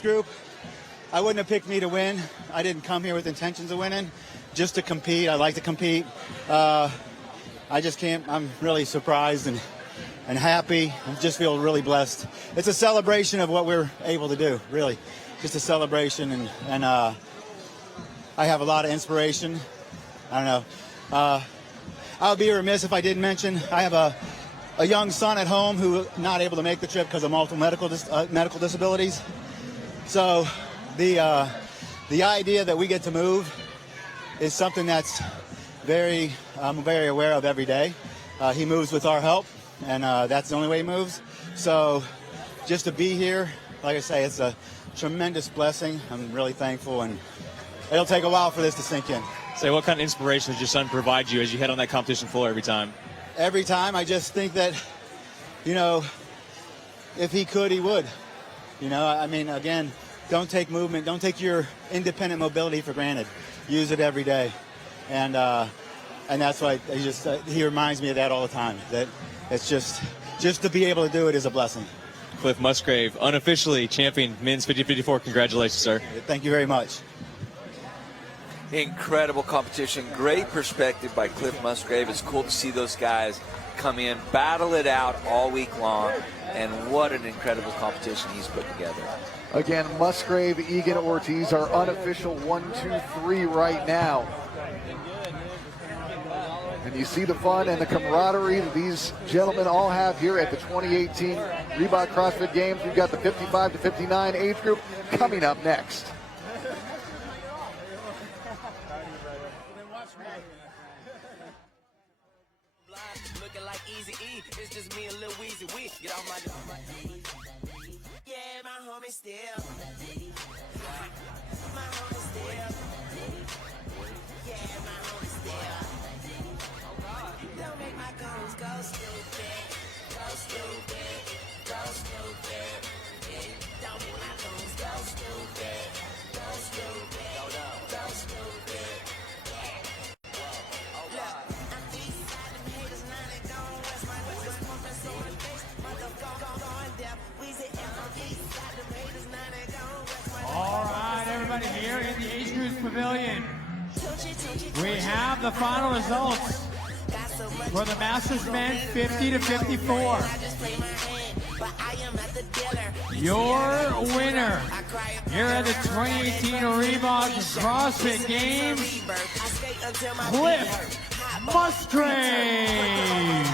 Group, I wouldn't have picked me to win. I didn't come here with intentions of winning, just to compete. I like to compete. I just can't. I'm really surprised and happy. I just feel really blessed. It's a celebration of what we're able to do, really. Just a celebration, and I have a lot of inspiration. I don't know. I would be remiss if I didn't mention I have a young son at home who's not able to make the trip because of multiple medical disabilities. So the idea that we get to move is something that's I'm very aware of every day. He moves with our help, and that's the only way he moves. So just to be here, like I say, it's a tremendous blessing. I'm really thankful, and it'll take a while for this to sink in. So what kind of inspiration does your son provide you as you head on that competition floor every time? Every time, I just think that, if he could, he would. I mean, again, don't take movement, don't take your independent mobility for granted. Use it every day. And that's why he reminds me of that all the time. That it's just to be able to do it is a blessing. Cliff Musgrave, unofficially champion men's 50-54. Congratulations, sir. Thank you very much. Incredible competition. Great perspective by Cliff Musgrave. It's cool to see those guys come in, battle it out all week long, and what an incredible competition he's put together. Again, Musgrave, Egan, Ortiz are unofficial 1, 2, 3 right now. And you see the fun and the camaraderie that these gentlemen all have here at the 2018 Reebok CrossFit Games. We've got the 55 to 59 age group coming up next. Looking like Easy E, it's just me and Lil Weezy. We get off my yeah, my homie still. My homie still. Yeah, my homie still. Don't make my goals go stupid. Go stupid. Go stupid. Yeah, don't make my goals go stupid. Go stupid. Go stupid. All right, everybody, here in the age groups pavilion, we have the final results for the Masters Men 50 to 54. Your winner here at the 2018 Reebok CrossFit Games, Cliff Musgrave.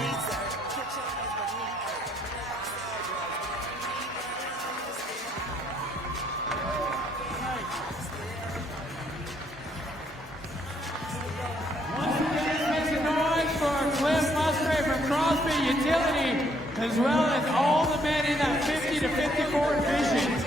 CrossFit Utility, as well as all the men in that 50 to 54 division.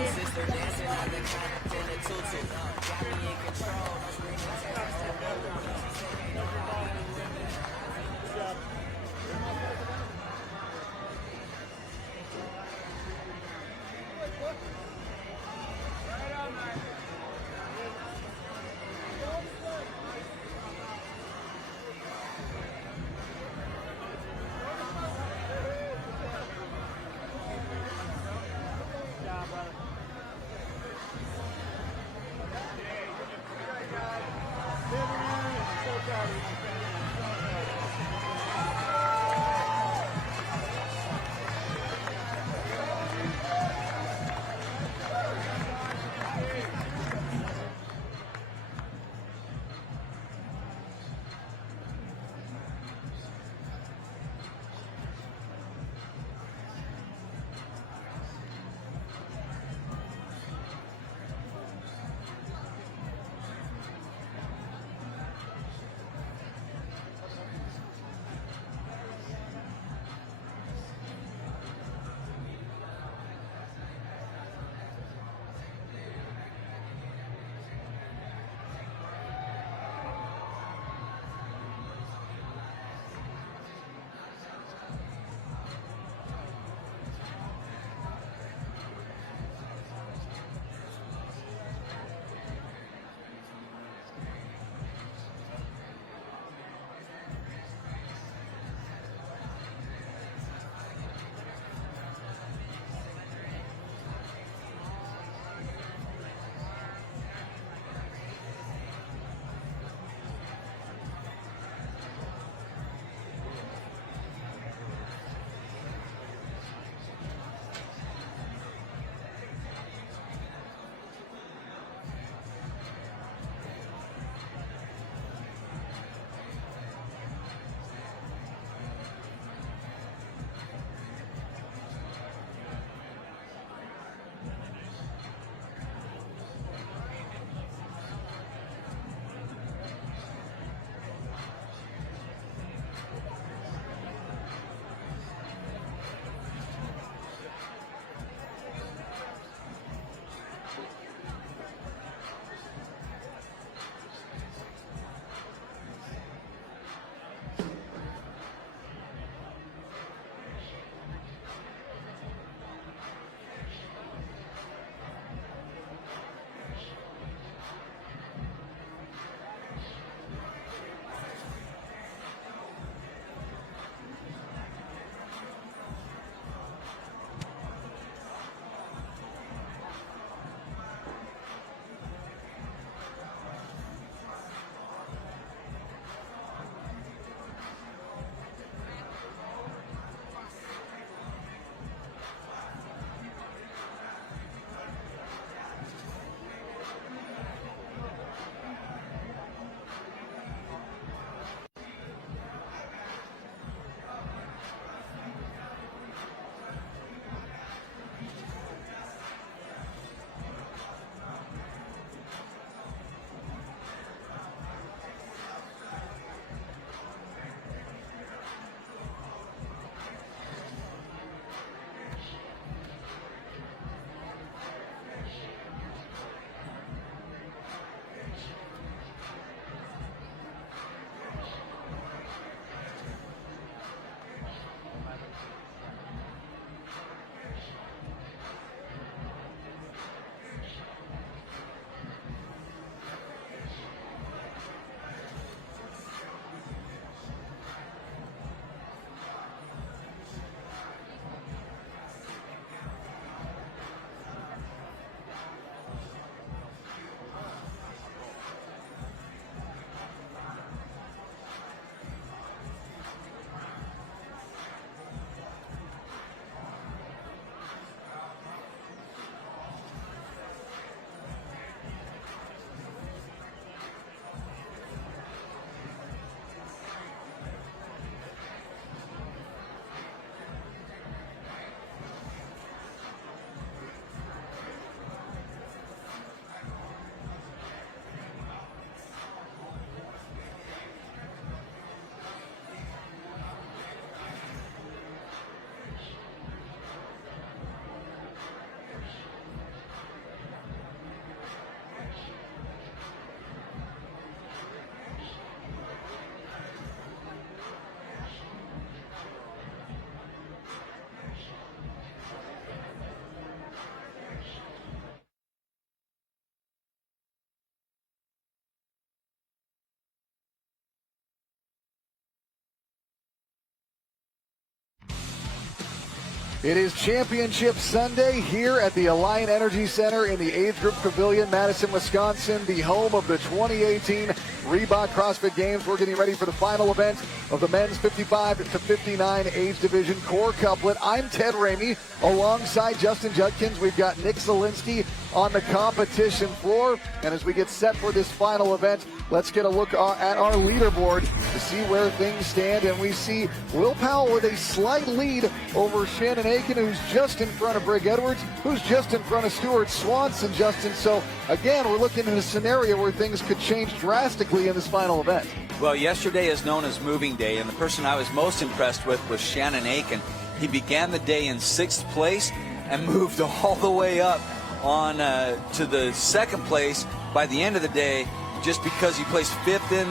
It is Championship Sunday here at the Alliant Energy Center in the Age Group Pavilion, Madison, Wisconsin, the home of the 2018 Reebok CrossFit Games. We're getting ready for the final event of the men's 55 to 59 age division core couplet. I'm Ted Ramey alongside Justin Judkins. We've got Nick Zielinski on the competition floor. And as we get set for this final event, let's get a look at our leaderboard to see where things stand. And we see Will Powell with a slight lead over Shannon Aiken, who's just in front of Brig Edwards, who's just in front of Stuart Swanson, Justin. So again, we're looking at a scenario where things could change drastically in this final event. Well, yesterday is known as moving day, and the person I was most impressed with was Shannon Aiken. He began the day in 6th place and moved all the way up on to the 2nd place by the end of the day, just because he placed 5th in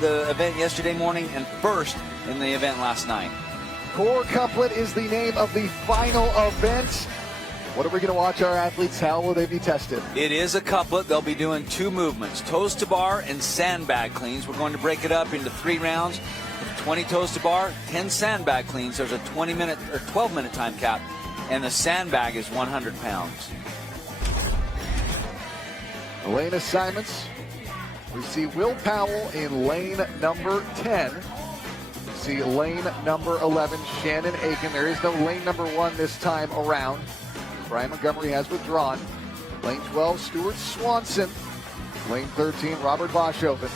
the event yesterday morning and 1st in the event last night. Core couplet is the name of the final event. What are we going to watch our athletes? How will they be tested? It is a couplet. They'll be doing 2 movements, toes to bar and sandbag cleans. We're going to break it up into 3 rounds, 20 toes to bar, 10 sandbag cleans. There's a 20-minute or 12-minute time cap, and the sandbag is 100 pounds. Lane assignments. We see Will Powell in lane number 10. We see lane number 11, Shannon Aiken. There is no lane number 1 this time around. Brian Montgomery has withdrawn. Lane 12, Stuart Swanson. Lane 13, Robert Boschoven.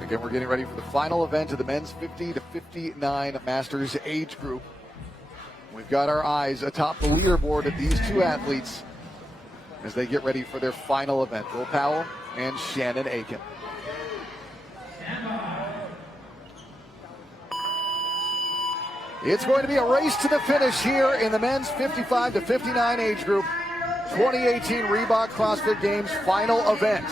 Again, we're getting ready for the final event of the men's 50 to 59 Masters age group. We've got our eyes atop the leaderboard at these 2 athletes as they get ready for their final event. Will Powell and Shannon Aiken. It's going to be a race to the finish here in the men's 55 to 59 age group. 2018 Reebok CrossFit Games final event.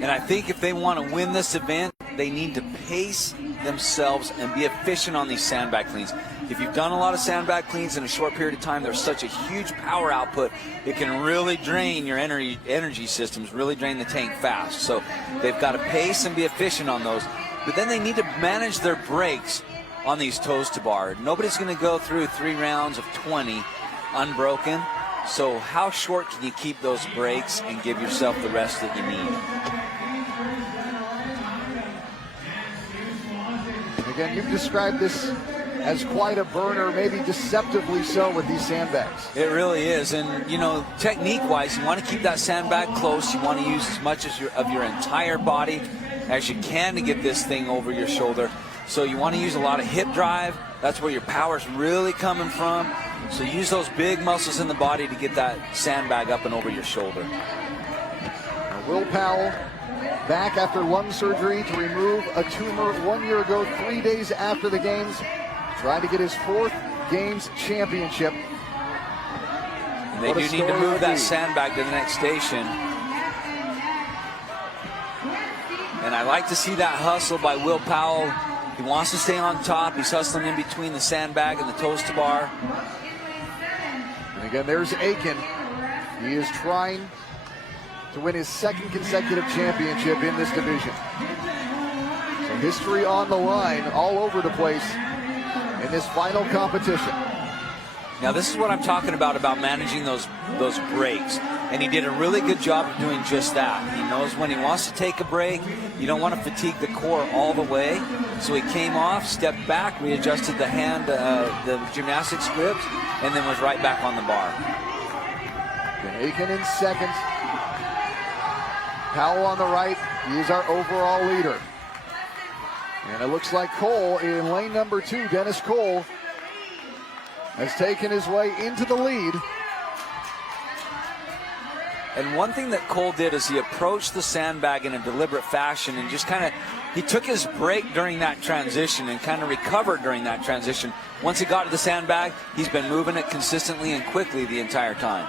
And I think if they want to win this event, they need to pace themselves and be efficient on these sandbag cleans. If you've done a lot of sandbag cleans in a short period of time, there's such a huge power output. It can really drain your energy systems, really drain the tank fast. So they've got to pace and be efficient on those. But then they need to manage their breaks on these toes to bar. Nobody's going to go through 3 rounds of 20 unbroken. So how short can you keep those breaks and give yourself the rest that you need? Again, you've described this as quite a burner, maybe deceptively so with these sandbags. It really is. And, you know, technique-wise, you want to keep that sandbag close. You want to use as much as of your entire body as you can to get this thing over your shoulder. So you want to use a lot of hip drive. That's where your power's really coming from. So use those big muscles in the body to get that sandbag up and over your shoulder. Now, Will Powell back after lung surgery to remove a tumor 1 year ago, 3 days after the games, trying to get his 4th games championship. And they do need to move that sandbag to the next station. And I like to see that hustle by Will Powell. He wants to stay on top. He's hustling in between the sandbag and the toes to bar. And again, there's Aiken. He is trying to win his 2nd consecutive championship in this division. So history on the line all over the place in this final competition. Now this is what I'm talking about managing those breaks. And he did a really good job of doing just that. He knows when he wants to take a break. You don't want to fatigue the core all the way. So he came off, stepped back, readjusted the hand, the gymnastics grips, and then was right back on the bar. And Aiken in 2nd. Powell on the right. He is our overall leader. And it looks like Cole in lane number 2, Dennis Cole, has taken his way into the lead. And one thing that Cole did is he approached the sandbag in a deliberate fashion and just kind of, he took his break during that transition and kind of recovered during that transition. Once he got to the sandbag, he's been moving it consistently and quickly the entire time.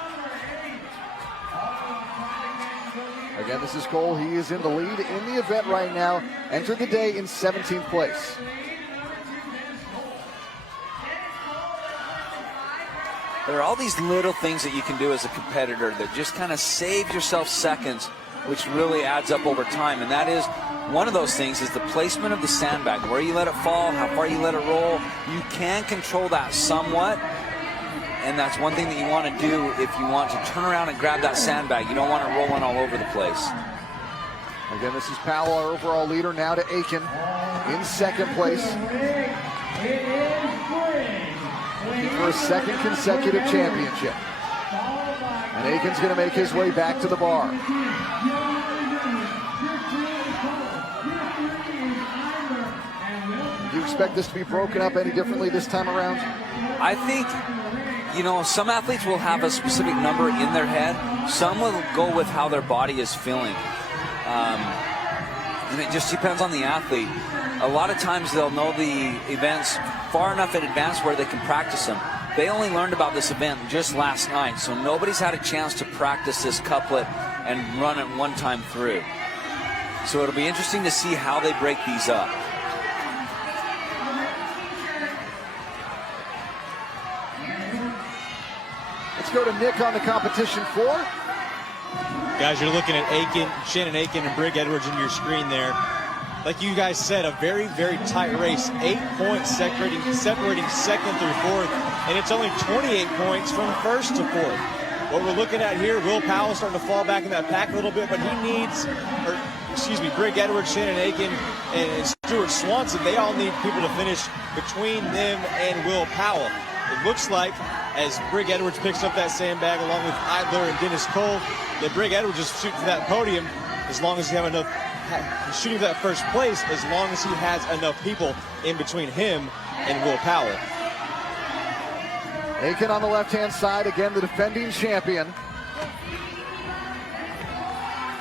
Again, this is Cole. He is in the lead in the event right now. Entered the day in 17th place. There are all these little things that you can do as a competitor that just kind of save yourself seconds which really adds up over time. And that is one of those things, is the placement of the sandbag, where you let it fall, how far you let it roll. You can control that somewhat. And that's one thing that you want to do if you want to turn around and grab that sandbag. You don't want it rolling all over the place. Again, this is Powell, our overall leader, now to Aiken in second place. Looking for a second consecutive championship. And Aiken's going to make his way back to the bar. Do you expect this to be broken up any differently this time around? I think, you know, some athletes will have a specific number in their head. Some will go with how their body is feeling. And it just depends on the athlete. A lot of times they'll know the events far enough in advance where they can practice them. They only learned about this event just last night, so nobody's had a chance to practice this couplet and run it one time through. So it'll be interesting to see how they break these up. Let's go to Nick on the competition floor. Guys, you're looking at Aiken, Shannon Aiken and Brig Edwards in your screen there. Like you guys said, a very, very tight race. 8 points separating second through fourth, and it's only 28 points from first to fourth. What we're looking at here, Will Powell starting to fall back in that pack a little bit, but he needs, Brig Edwards, Shannon Aiken, and Stuart Swanson, they all need people to finish between them and Will Powell. It looks like, as Brig Edwards picks up that sandbag along with Idler and Dennis Cole, that Brig Edwards is shooting for that podium as long as he have enough, shooting for that first place as long as he has enough people in between him and Will Powell. Aiken on the left-hand side, again the defending champion.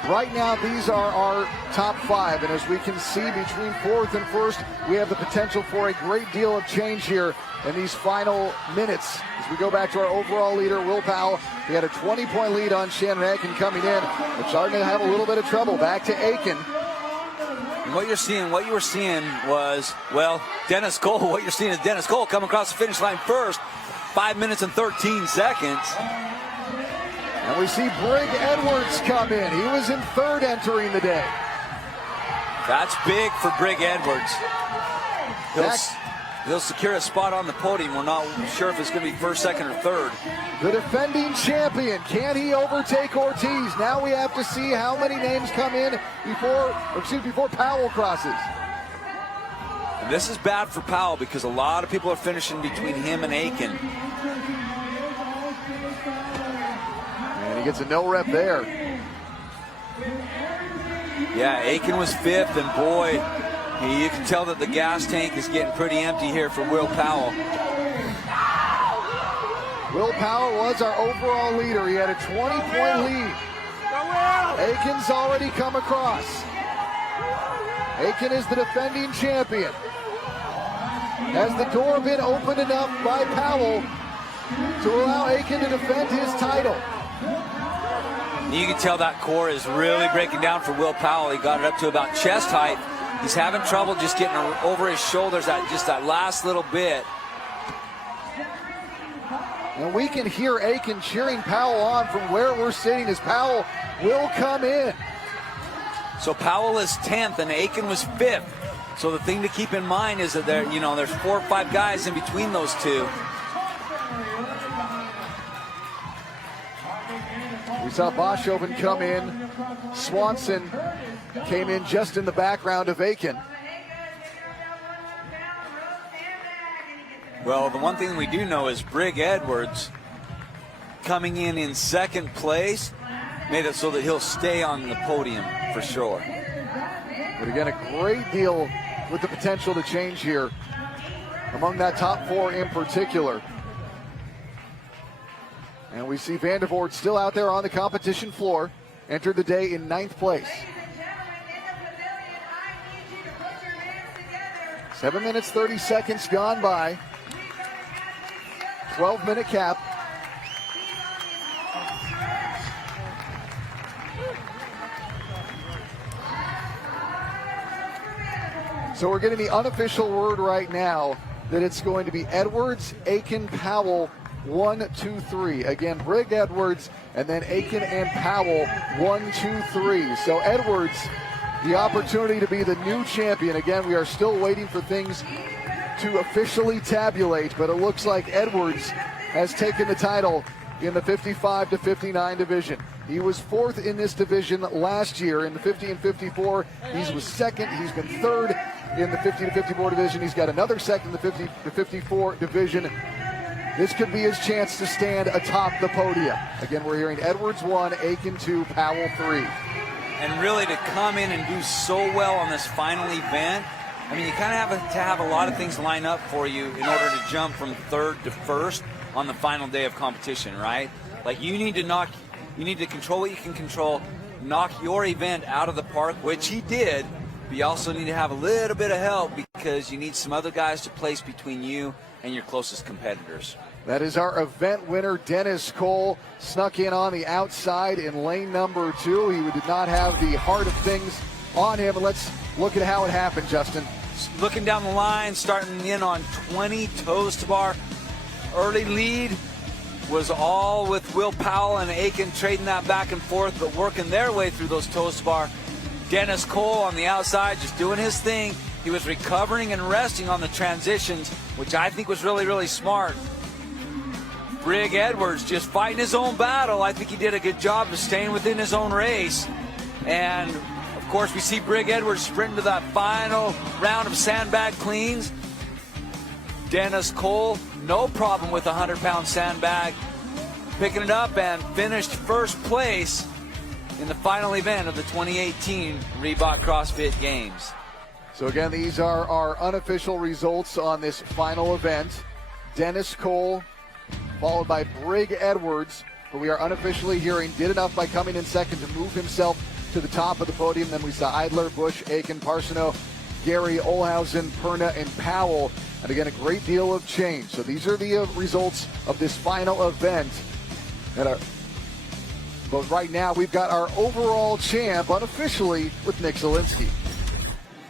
Right now, these are our top five, and as we can see, between fourth and first, we have the potential for a great deal of change here in these final minutes. As we go back to our overall leader, Will Powell, he had a 20-point lead on Shannon Aiken coming in, but starting to have a little bit of trouble. Back to Aiken. And what you were seeing was, well, Dennis Cole. What you're seeing is Dennis Cole come across the finish line first, 5 minutes and 13 seconds. And we see Brig Edwards come in. He was in third entering the day. That's big for Brig Edwards. He'll secure a spot on the podium. We're not sure if it's going to be first, second, or third. The defending champion, can he overtake Ortiz? Now we have to see how many names come in before Powell crosses. And this is bad for Powell because a lot of people are finishing between him and Aiken. And he gets a no rep there. Yeah, Aiken was fifth, and boy, you can tell that the gas tank is getting pretty empty here for Will Powell. Will Powell was our overall leader. He had a 20-point lead. Aiken's already come across. Aiken is the defending champion. Has the door been opened enough by Powell to allow Aiken to defend his title? You can tell that core is really breaking down for Will Powell. He got it up to about chest height. He's having trouble just getting over his shoulders, that last little bit. And we can hear Aiken cheering Powell on from where we're sitting as Powell will come in. So Powell is 10th and Aiken was 5th. So the thing to keep in mind is that there's 4 or 5 guys in between those two. We saw Boschoven come in. Swanson came in just in the background of Aiken. Well, the one thing we do know is Brig Edwards coming in second place made it so that he'll stay on the podium for sure. But again, a great deal with the potential to change here among that top 4 in particular. And we see Vandervoort still out there on the competition floor. Entered the day in 9th place. 7 minutes, 30 seconds gone by. 12-minute cap. So we're getting the unofficial word right now that it's going to be Edwards, Aiken, Powell, 1, 2, 3. Again, Brig, Edwards, and then Aiken and Powell, 1, 2, 3. So Edwards, the opportunity to be the new champion. Again, we are still waiting for things to officially tabulate, but it looks like Edwards has taken the title in the 55 to 59 division. He was 4th in this division last year in the 50 and 54. He was 2nd. He's been 3rd in the 50 to 54 division. He's got another 2nd in the 50 to 54 division. This could be his chance to stand atop the podium. Again, we're hearing Edwards 1, Aiken 2, Powell 3. And really to come in and do so well on this final event, I mean, you kind of have to have a lot of things line up for you in order to jump from 3rd to 1st on the final day of competition, right? Like you need to control what you can control, knock your event out of the park, which he did, but you also need to have a little bit of help because you need some other guys to place between you and your closest competitors. That is our event winner, Dennis Cole, snuck in on the outside in lane number 2. He did not have the heart of things on him. Let's look at how it happened, Justin. Looking down the line, starting in on 20 toes to bar. Early lead was all with Will Powell and Aiken trading that back and forth, but working their way through those toes to bar. Dennis Cole on the outside just doing his thing. He was recovering and resting on the transitions, which I think was really, really smart. Brig Edwards just fighting his own battle. I think he did a good job of staying within his own race. And of course, we see Brig Edwards sprint to that final round of sandbag cleans. Dennis Cole, no problem with a 100-pound sandbag, picking it up and finished 1st place in the final event of the 2018 Reebok CrossFit Games. So again, these are our unofficial results on this final event. Dennis Cole, followed by Brig Edwards, who we are unofficially hearing did enough by coming in 2nd to move himself to the top of the podium. Then we saw Idler, Bush, Aiken, Parsono, Gary, Olhausen, Perna, and Powell. And again, a great deal of change. So these are the results of this final event. But right now, we've got our overall champ unofficially with Nick Zielinski.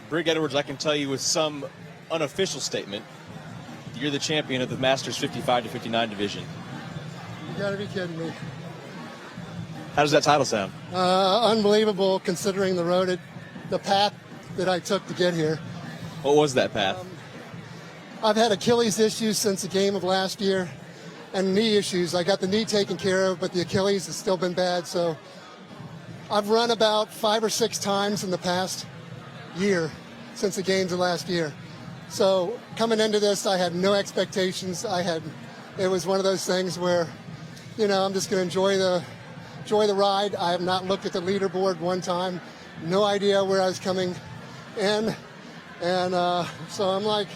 Brig Edwards, I can tell you with some unofficial statement, you're the champion of the Masters 55 to 59 division. You gotta be kidding me. How does that title sound? Unbelievable considering the path that I took to get here. What was that path? I've had Achilles issues since the game of last year and knee issues. I got the knee taken care of, but the Achilles has still been bad. So I've run about 5 or 6 times in the past year since the games of last year. So coming into this, I had no expectations. It was one of those things where, I'm just going to enjoy the ride. I have not looked at the leaderboard one time. No idea where I was coming in. And so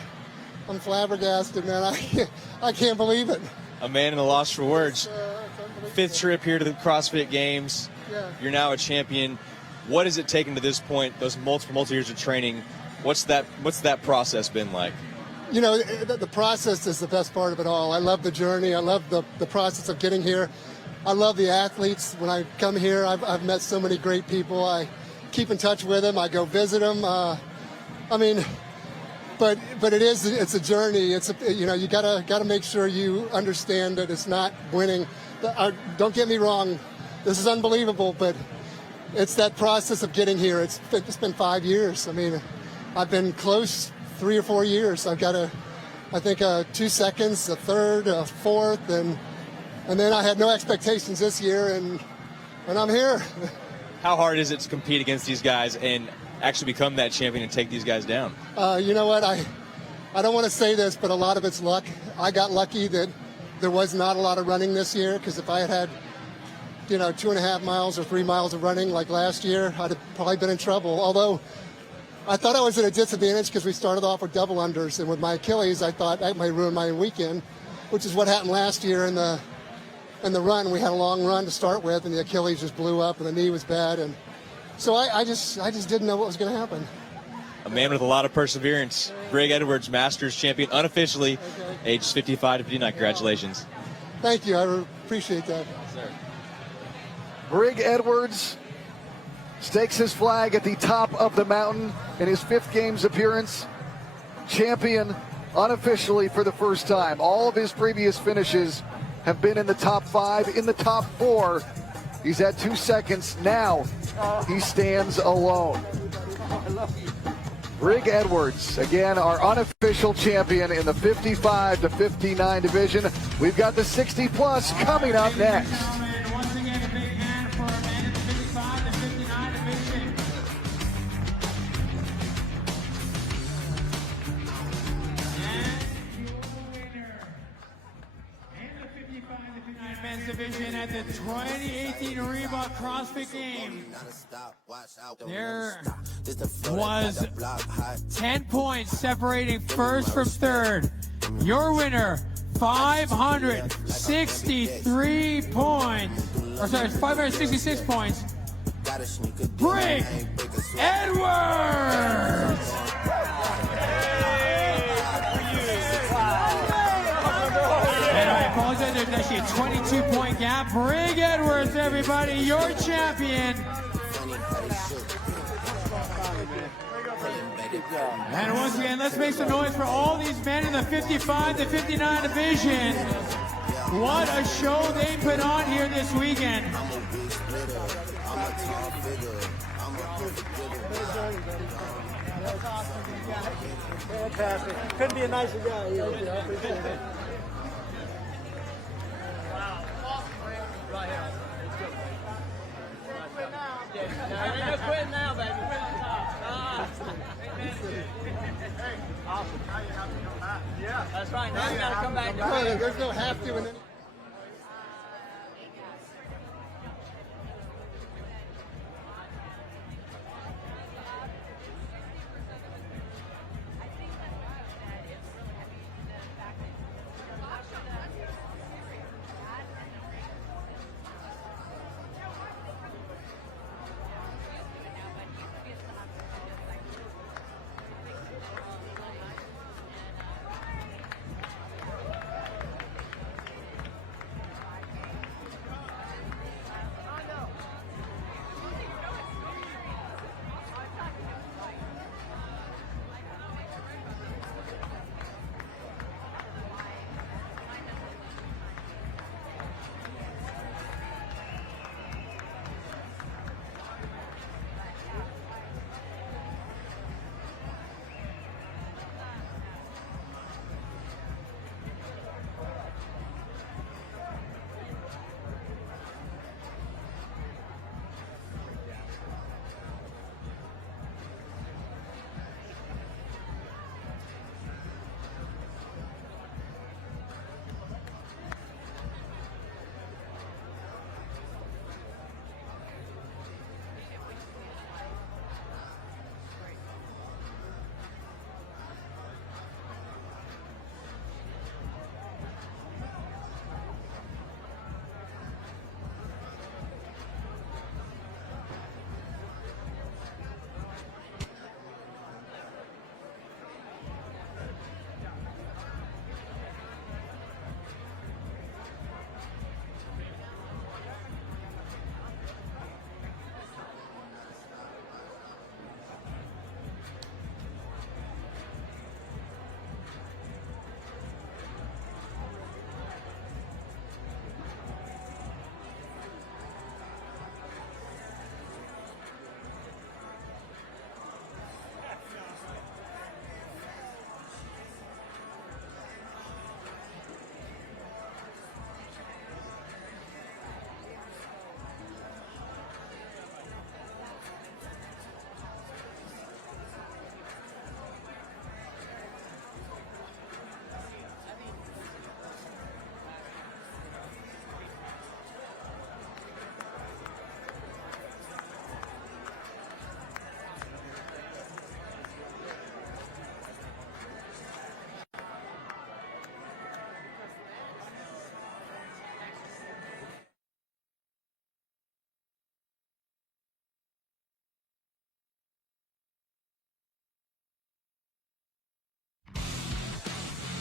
I'm flabbergasted, man. I can't believe it. A man in a loss for words. 5th trip here to the CrossFit Games. Yeah. You're now a champion. What has it taken to this point, those multiple years of training? What's that process been like? The process is the best part of it all. I love the journey. I love the process of getting here. I love the athletes. When I come here, I've met so many great people. I keep in touch with them. I go visit them. But it's a journey. You gotta make sure you understand that it's not winning. Don't get me wrong, this is unbelievable, but it's that process of getting here. It's been 5 years. I've been close 3 or 4 years. I've got 2 seconds, a third, a fourth, and then I had no expectations this year, and I'm here. How hard is it to compete against these guys and actually become that champion and take these guys down? You know what? I don't want to say this, but a lot of it's luck. I got lucky that there was not a lot of running this year, because if I had 2.5 miles or 3 miles of running like last year, I'd have probably been in trouble. Although I thought I was at a disadvantage because we started off with double unders, and with my Achilles, I thought that might ruin my weekend, which is what happened last year in the run. We had a long run to start with, and the Achilles just blew up, and the knee was bad, and so I just didn't know what was going to happen. A man with a lot of perseverance. Brig Edwards, Masters champion, unofficially, age 55 to 59. Congratulations. Thank you. I appreciate that. Sir. Brig Edwards stakes his flag at the top of the mountain in his 5th Games appearance. Champion unofficially for the first time. All of his previous finishes have been in the top 5, in the top 4. He's at 2 seconds. Now he stands alone. Brig Edwards, again, our unofficial champion in the 55 to 59 division. We've got the 60 plus coming up next. Once again, a big hand for a man in the 55 to 59 division. And your winner in the 55 to 59 men's division at the 2018 Reebok CrossFit Games. There was 10 points separating first from third. Your winner, 563 points, or sorry, 566 points, Brig Edwards! And I apologize, there's actually a 22-point gap. Brig Edwards, everybody, your champion. And once again, let's make some noise for all these men in the 55 to 59 division. What a show they put on here this weekend. Fantastic. Couldn't be a nicer guy. I appreciate it. No quitting now, baby. Awesome. Now you have to come back. Yeah. That's right. Now you got to come back. There's no have to in any.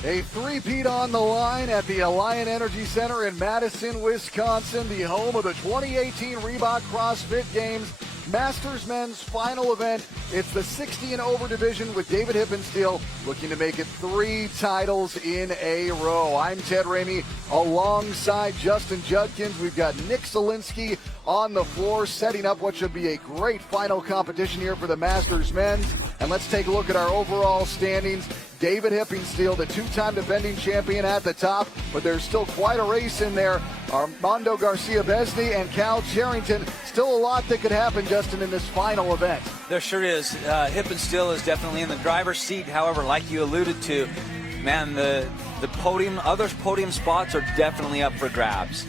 A three-peat on the line at the Alliant Energy Center in Madison, Wisconsin, the home of the 2018 Reebok CrossFit Games. Masters men's final event. It's the 60 and over division with David Hippensteel looking to make it 3 titles in a row. I'm Ted Ramey alongside Justin Judkins. We've got Nick Zielinski on the floor setting up what should be a great final competition here for the Masters men's. And let's take a look at our overall standings. David Hippensteel, the 2-time defending champion, at the top, but there's still quite a race in there. Armando Garcia-Besney and Cal Charrington. Still a lot that could happen, Justin, in this final event. There sure is. Hippensteel is definitely in the driver's seat. However, like you alluded to, man, the other podium spots are definitely up for grabs.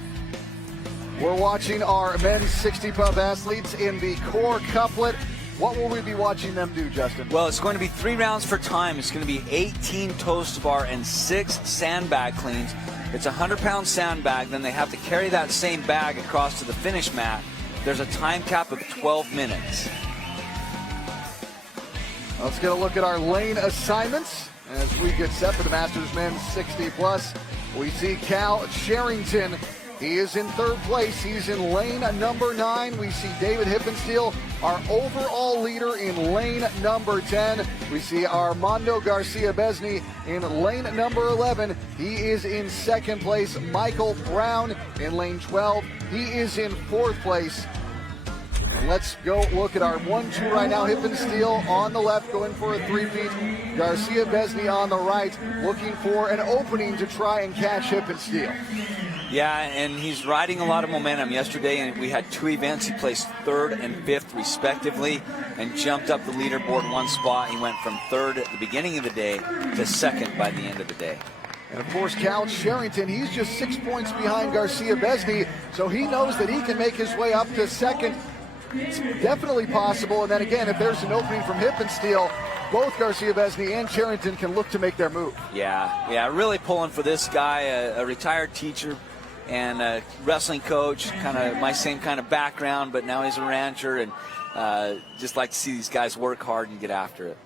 We're watching our men's 60-pound athletes in the core couplet. What will we be watching them do, Justin? Well, it's going to be 3 rounds for time. It's going to be 18 toes to bar and 6 sandbag cleans. It's a 100-pound sandbag. Then they have to carry that same bag across to the finish mat. There's a time cap of 12 minutes. Let's get a look at our lane assignments as we get set for the Masters men's 60+. We see Cal Charrington. He is in 3rd place. He's in lane number 9. We see David Hippensteel, our overall leader, in lane number 10. We see Armando Garcia-Besney in lane number 11. He is in 2nd place. Michael Brown in lane 12. He is in 4th place. And let's go look at our 1-2 right now. Hippensteel on the left, going for a 3-peat. Garcia-Besney on the right, looking for an opening to try and catch Hippensteel. Yeah, and he's riding a lot of momentum. Yesterday, and we had 2 events. He placed 3rd and 5th respectively and jumped up the leaderboard 1 spot. He went from 3rd at the beginning of the day to 2nd by the end of the day. And of course, Cal Charrington, he's just 6 points behind Garcia-Besney, so he knows that he can make his way up to 2nd. It's definitely possible. And then again, if there's an opening from Hippensteel, both Garcia-Besney and Charrington can look to make their move. Yeah, really pulling for this guy, a retired teacher and a wrestling coach, kind of my same kind of background, but now he's a rancher, and just like to see these guys work hard and get after it.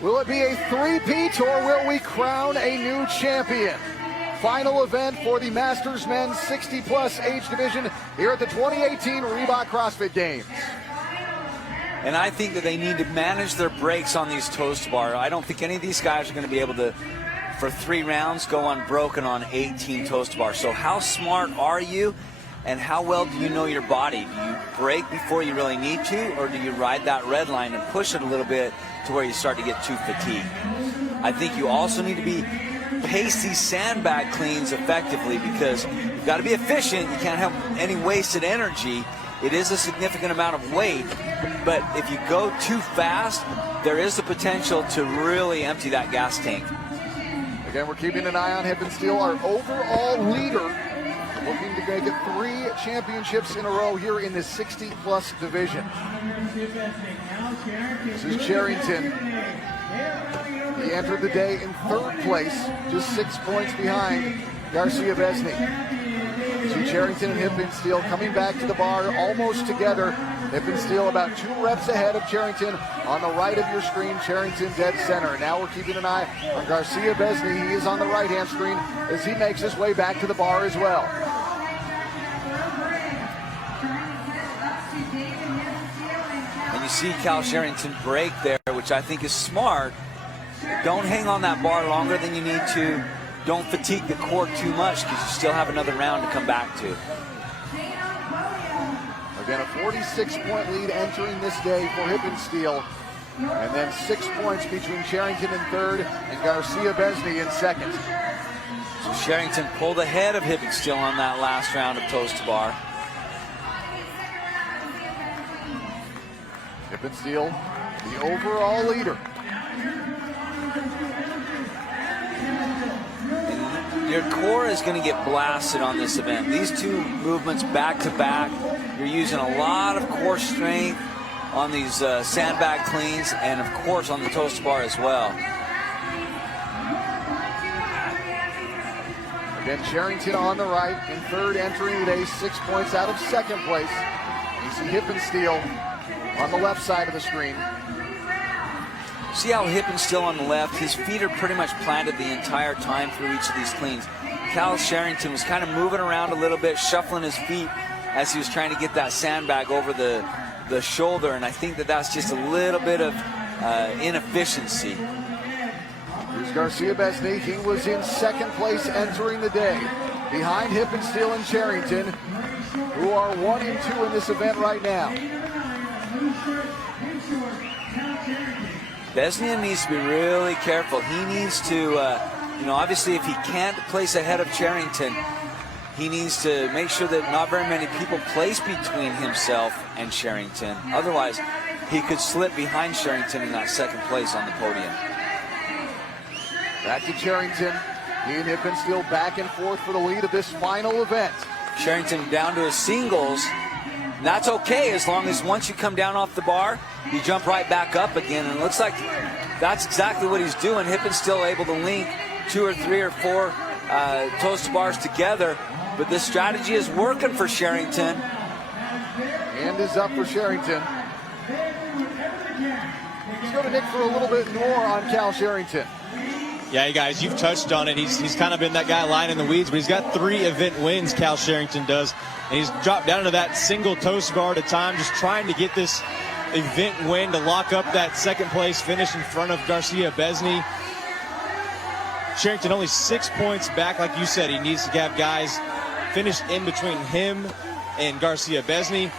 Will it be a 3-peat or will we crown a new champion? Final event for the Masters men's 60+ age division here at the 2018 Reebok CrossFit Games. And I think that they need to manage their brakes on these toes to bar. I don't think any of these guys are going to be able to, for 3 rounds, go unbroken on 18 toes to bar. So how smart are you, and how well do you know your body? Do you brake before you really need to, or do you ride that red line and push it a little bit to where you start to get too fatigued? I think you also need to pace these sandbag cleans effectively, because you've got to be efficient. You can't have any wasted energy. It is a significant amount of weight, but if you go too fast, there is the potential to really empty that gas tank. Again, we're keeping an eye on Hippensteel, our overall leader, looking to make it 3 championships in a row here in the 60+ division. This is Charrington. He entered the day in 3rd place, just 6 points behind Garcia-Besney. See Charrington and Hippensteel coming back to the bar almost together. Hippensteel about 2 reps ahead of Charrington on the right of your screen. Charrington dead center. Now we're keeping an eye on Garcia-Besney. He is on the right-hand screen as he makes his way back to the bar as well. And you see Cal Charrington break there, which I think is smart. Don't hang on that bar longer than you need to. Don't fatigue the core too much, because you still have another round to come back to. Again, a 46-point lead entering this day for Hippensteel. And then 6 points between Charrington in 3rd and Garcia-Besney in 2nd. So Charrington pulled ahead of Hippensteel on that last round of toes to bar. Hippensteel, the overall leader. Your core is going to get blasted on this event. These 2 movements back to back, you're using a lot of core strength on these sandbag cleans, and of course on the toes to bar as well. Again, Charrington on the right in 3rd, entering the day 6 points out of 2nd place. You see Hippensteel on the left side of the screen. See how Hippen's still on the left? His feet are pretty much planted the entire time through each of these cleans. Cal Sherrington was kind of moving around a little bit, shuffling his feet as he was trying to get that sandbag over the shoulder, and I think that that's just a little bit of inefficiency. Here's Garcia Besney. He was in second place entering the day, behind Hippensteel and Sherrington, who are 1 and 2 in this event right now. Besnian needs to be really careful. He needs to, obviously if he can't place ahead of Sherrington, he needs to make sure that not very many people place between himself and Sherrington. Otherwise, he could slip behind Sherrington in that second place on the podium. Back to Sherrington. He and Hippensteel back and forth for the lead of this final event. Sherrington down to his singles. That's okay as long as once you come down off the bar, you jump right back up again. And it looks like that's exactly what he's doing. Hippensteel able to link 2 or 3 or 4 toes to bars together. But this strategy is working for Sherrington. Hand is up for Sherrington. Let's go to Nick for a little bit more on Cal Sherrington. Yeah, you guys, you've touched on it. He's kind of been that guy lying in the weeds, but he's got 3 event wins, Cal Sherrington does. And he's dropped down to that single toast bar at a time, just trying to get this event win to lock up that second place finish in front of Garcia Besney. Sherrington only 6 points back, like you said. He needs to have guys finish in between him and Garcia Besney.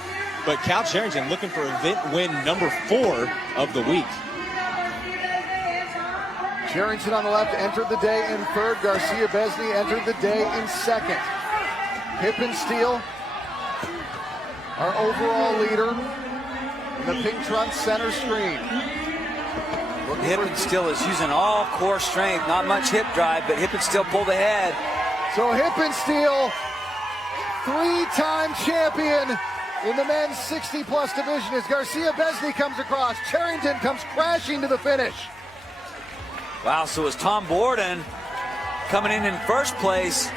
But Cal Sherrington looking for event win number 4 of the week. Sherrington on the left entered the day in third. Garcia Besney entered the day in second. Hippensteel, our overall leader, in the pink trunk center screen. Hippensteel is using all core strength, not much hip drive, but Hippensteel pulled ahead. So Hippensteel, 3-time champion in the men's 60-plus division as Garcia Besney comes across. Sherrington comes crashing to the finish. Wow, so it's Tom Borden coming in first place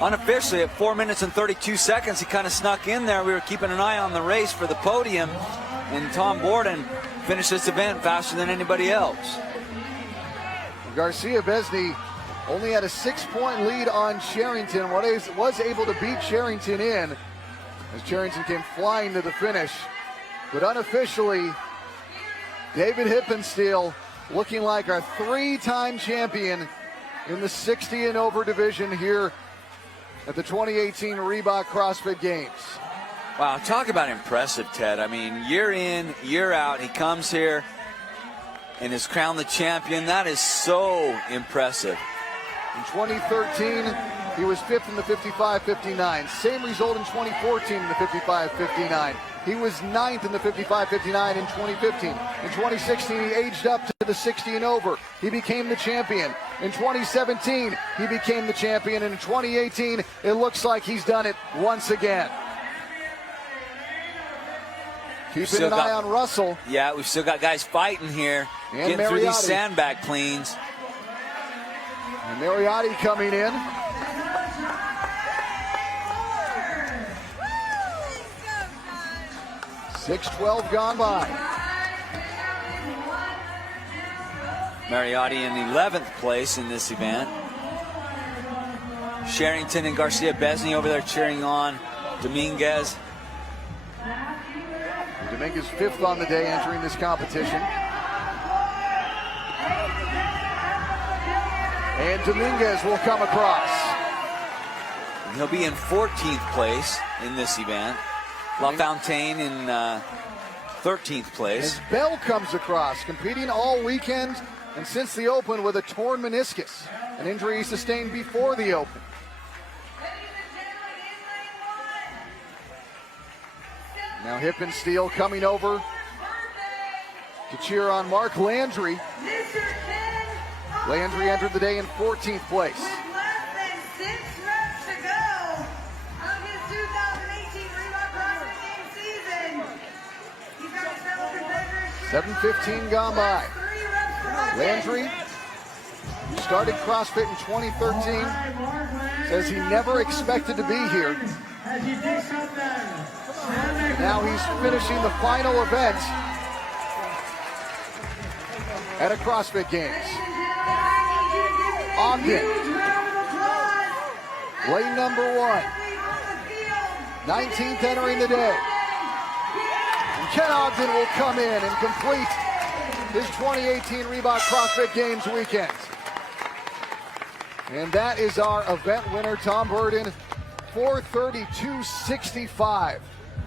unofficially at 4 minutes and 32 seconds. He kind of snuck in there. We were keeping an eye on the race for the podium, and Tom Borden finished this event faster than anybody else. Garcia Besney only had a 6-point lead on Sherrington. Was able to beat Sherrington in as Sherrington came flying to the finish. But unofficially, David Hippensteel looking like our 3-time champion in the 60 and over division here at the 2018 Reebok CrossFit Games. Wow, talk about impressive, Ted. I mean, year in, year out, he comes here and is crowned the champion. That is so impressive. In 2013, he was 5th in the 55-59. Same result in 2014 in the 55-59. He was 9th in the 55-59 in 2015. In 2016, he aged up to the 60 and over. He became the champion. In 2017, he became the champion. And in 2018, it looks like he's done it once again. Keeping an eye on Russell. Yeah, we've still got guys fighting here. And getting through these sandbag cleans. And Mariotti coming in. .612 gone by. Mariotti in 11th place in this event. Sherrington and Garcia Besney over there cheering on Dominguez. Dominguez 5th on the day entering this competition. And Dominguez will come across. He'll be in 14th place in this event. LaFontaine in 13th place. As Bell comes across, competing all weekend and since the Open with a torn meniscus, an injury he sustained before the Open. Now Hippensteel coming over to cheer on Mark Landry. Landry entered the day in 14th place. With less than 6 reps to go of his 2018 Reebok CrossFit Games season. He's got his fellow competitors. 7:15 gone by. 3 reps per bucket. Landry started CrossFit in 2013. Says he never expected to be here. And now he's finishing the final event at a CrossFit Games. Ogden, lane number 1, 19th entering the day. And Ken Ogden will come in and complete his 2018 Reebok CrossFit Games weekend. And that is our event winner, Tom Burden, 4:32.65.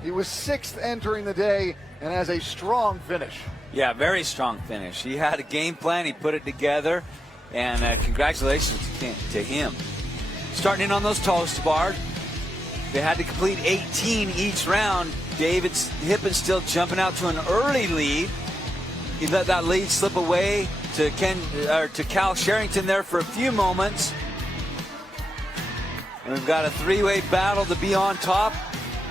He was 6th entering the day and has a strong finish. Yeah, very strong finish. He had a game plan, he put it together, and congratulations to him. Starting in on those toast bars, they had to complete 18 each round. David's Hippenstill jumping out to an early lead. He let that lead slip away to Cal Sherrington there for a few moments. And we've got a three-way battle to be on top.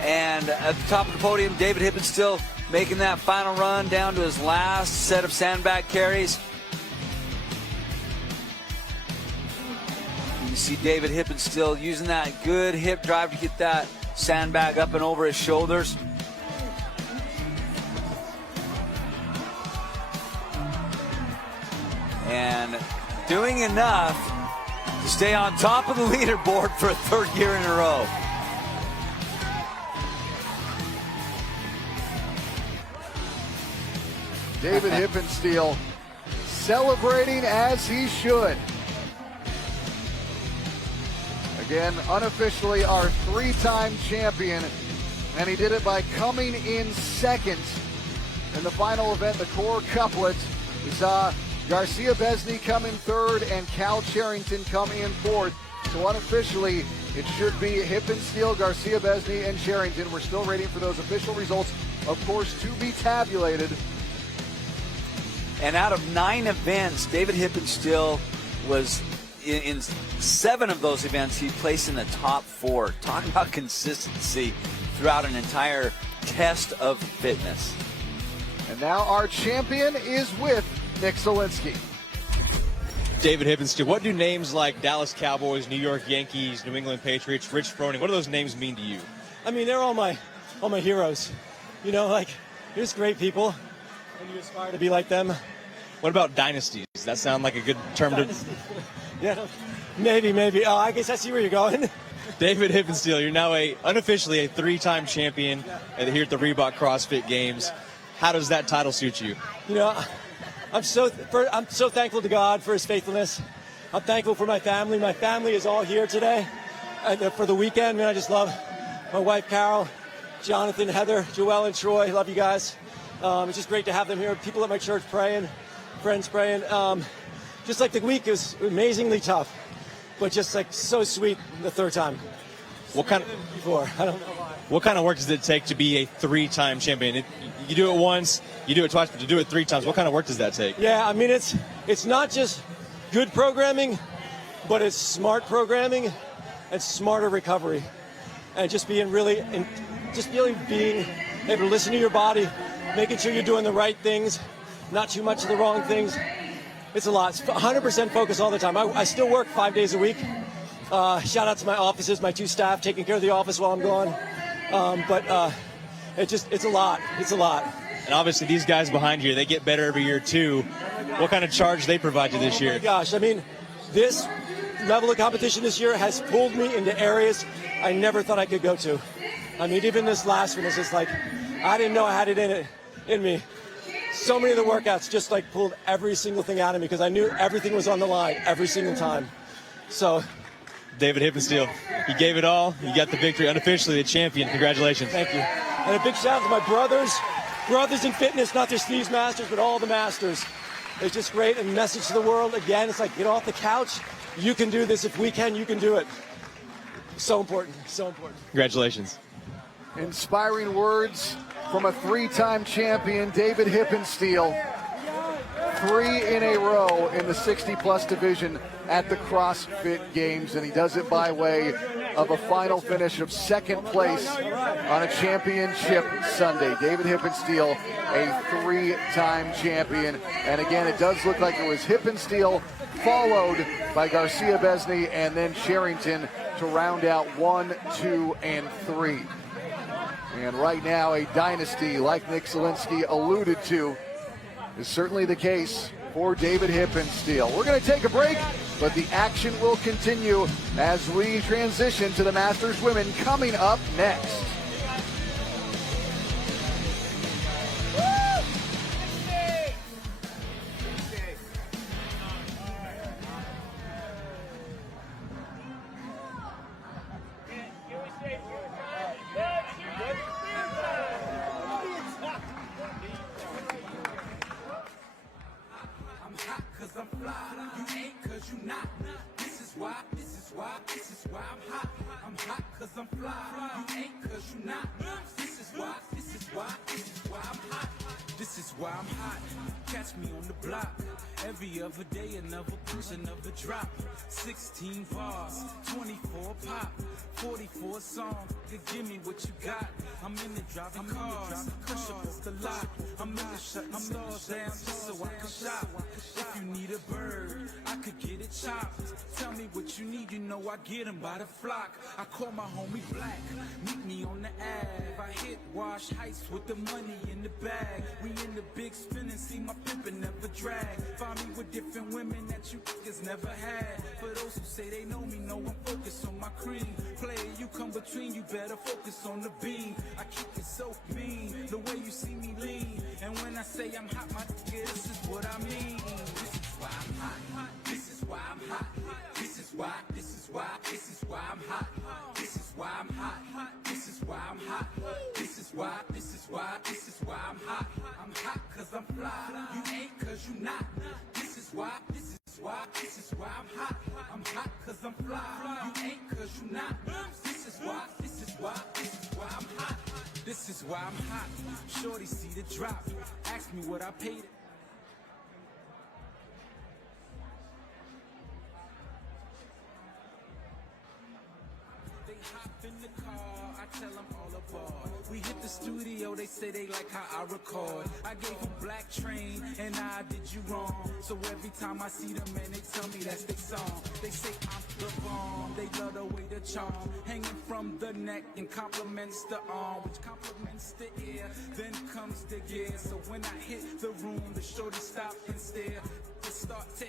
And at the top of the podium, David Hippenstill making that final run down to his last set of sandbag carries. You see David Hippenstill using that good hip drive to get that sandbag up and over his shoulders. And doing enough to stay on top of the leaderboard for a 3rd year in a row. David Hippenstill celebrating as he should. Again, unofficially our 3-time champion, and he did it by coming in 2nd in the final event, the core couplet. We saw Garcia Besney come in 3rd and Cal Sherrington come in 4th. So unofficially, it should be Hippenstill, Garcia Besney, and Sherrington. We're still waiting for those official results, of course, to be tabulated. And out of 9 events, David Hippenstill was in 7 of those events. He placed in the top 4. Talk about consistency throughout an entire test of fitness. And now our champion is with Nick Zielinski. David Hippenstill, what do names like Dallas Cowboys, New York Yankees, New England Patriots, Rich Froning, what do those names mean to you? I mean, they're all my heroes. You know, like, they're just great people, and you aspire to be like them. What about dynasties? Does that sound like a good term Dynasty. Yeah, maybe. Oh, I guess I see where you're going. David Hippenstill, you're now unofficially a 3-time champion here at the Reebok CrossFit Games. How does that title suit you? You know, I'm so thankful to God for his faithfulness. I'm thankful for my family. My family is all here today for the weekend. Man, I just love my wife, Carol, Jonathan, Heather, Joelle, and Troy. Love you guys. It's just great to have them here. People at my church praying, friends praying. Just like the week is amazingly tough, but just like so sweet the 3rd time. What kind of work does it take to be a 3-time champion? You do it once, you do it twice, but to do it 3 times, what kind of work does that take? Yeah, I mean, it's not just good programming, but it's smart programming and smarter recovery, and just being being able to listen to your body, making sure you're doing the right things, not too much of the wrong things. It's a lot. It's 100% focus all the time. I still work 5 days a week. Shout out to my offices, my 2 staff taking care of the office while I'm gone. It's a lot. It's a lot. And obviously these guys behind you, they get better every year too. What kind of charge they provide you this year? Oh my gosh, I mean, this level of competition this year has pulled me into areas I never thought I could go to. I mean, even this last one is just like, I didn't know I had it in me. So many of the workouts just like pulled every single thing out of me because I knew everything was on the line every single time. So, David Hippenstill, you gave it all. You got the victory, unofficially the champion. Congratulations. Thank you. And a big shout out to my brothers in fitness, not just these masters, but all the masters. It's just great. And message to the world, again, it's like, get off the couch. You can do this. If we can, you can do it. So important. So important. Congratulations. Inspiring words from a 3-time champion, David Hippenstill. 3 in a row in the 60-plus division at the CrossFit Games, and he does it by way of a final finish of 2nd place on a championship Sunday. David Hippenstill, a 3-time champion. And again, it does look like it was Hippenstill followed by Garcia Besney and then Sherrington to round out 1, 2, and 3. And right now, a dynasty, like Nick Zielinski alluded to, is certainly the case for David Hippensteel. We're going to take a break, but the action will continue as we transition to the Masters Women coming up next. Catch me on the block. Every other day, another push, another drop. 16 bars, 24 pop, 44 songs. Give me what you got. I'm in the driving cars, push up the lot. I'm in the shutting stores down just so I can shop. If you need a bird, I could get it chopped. Tell me what you need, you know I get them by the flock. I call my homie Black, meet me on the Ave. I hit Wash Heights with the money in the bag. We in the big spin and see my pimpin' never drag. Find me with different women that you niggas never had. For those who say they know me, know I'm focused on my cream. Player, you come between, you better focus on the beam. I keep it so mean, the way you see me lean. And when I say I'm hot, my nigga, this is what I mean. This is why I'm hot. This is why I'm hot. This is why I'm hot. This is why I'm hot. This is why I'm hot. This is why I'm hot. I'm hot cause I'm fly. You ain't cause you not. This is why I'm hot. I'm hot cause I'm fly. You ain't cause you not. This is why I'm hot. This is why I'm hot. Shorty see the drop. Ask me what I paid it. They hop in the car, I tell them all aboard. We hit the studio, they say they like how I record. I gave them Black Train, and I did you wrong. So every time I see them, man, they tell me that's their song. They say I'm the bomb, they love the way the charm. Hanging from the neck and compliments the arm, which compliments the ear. Then comes the gear, so when I hit the room, the shorty stop and stare. They start to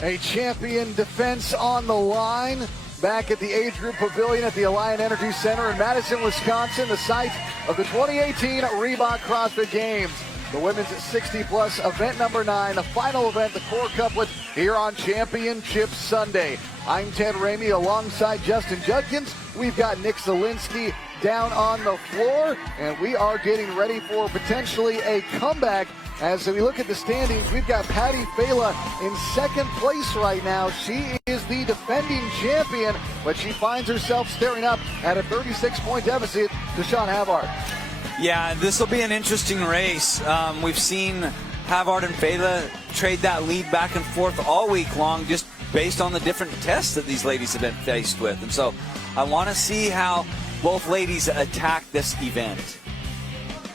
A champion defense on the line. Back at the Age Group Pavilion at the Alliant Energy Center in Madison, Wisconsin, the site of the 2018 Reebok CrossFit Games. The women's 60-plus event number 9, the final event, the core couplet, here on Championship Sunday. I'm Ted Ramey alongside Justin Judkins. We've got Nick Zielinski down on the floor, and we are getting ready for potentially a comeback. As we look at the standings, we've got Patty Fela in second place right now. She is the defending champion, but she finds herself staring up at a 36-point deficit to Sean Havard. Yeah, this will be an interesting race. We've seen Havard and Fela trade that lead back and forth all week long, just based on the different tests that these ladies have been faced with. And so I want to see how both ladies attack this event.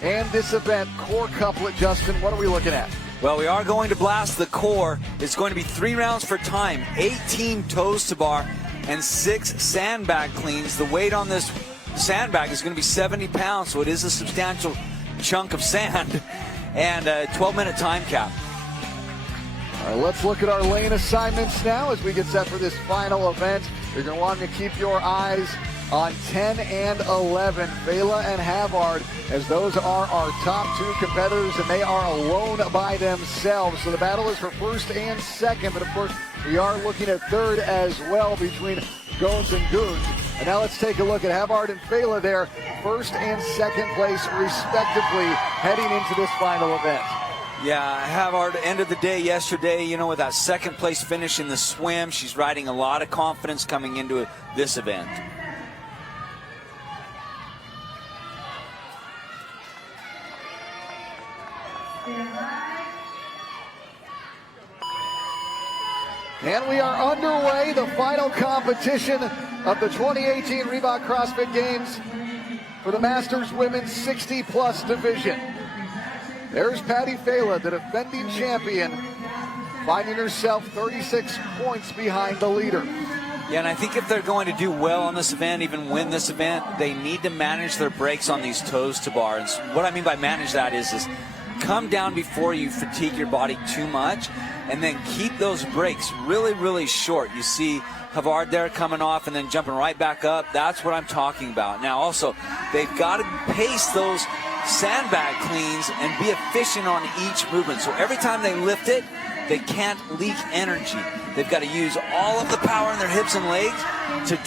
And this event, core couplet, Justin, what are we looking at? Well, we are going to blast the core. It's going to be 3 rounds for time, 18 toes to bar, and 6 sandbag cleans. The weight on this sandbag is going to be 70 pounds, so it is a substantial chunk of sand, and a 12-minute time cap. All right, let's look at our lane assignments now as we get set for this final event. You're going to want to keep your eyes on 10 and 11, Fela and Havard, as those are our top 2 competitors, and they are alone by themselves. So the battle is for first and second, but of course we are looking at third as well between Goins and Goons. And now let's take a look at Havard and Fela there, first and second place respectively, heading into this final event. Yeah, Havard, end of the day yesterday, you know, with that second place finish in the swim, she's riding a lot of confidence coming into this event. And we are underway, the final competition of the 2018 Reebok CrossFit Games for the Masters Women's 60-plus division. There's Patty Fela, the defending champion, finding herself 36 points behind the leader. Yeah, and I think if they're going to do well on this event, even win this event, they need to manage their breaks on these toes to bar. And what I mean by manage that is come down before you fatigue your body too much, and then keep those breaks really, really short. You see Havard there coming off and then jumping right back up. That's what I'm talking about. Now also, they've got to pace those sandbag cleans and be efficient on each movement. So every time they lift it, they can't leak energy. They've got to use all of the power in their hips and legs to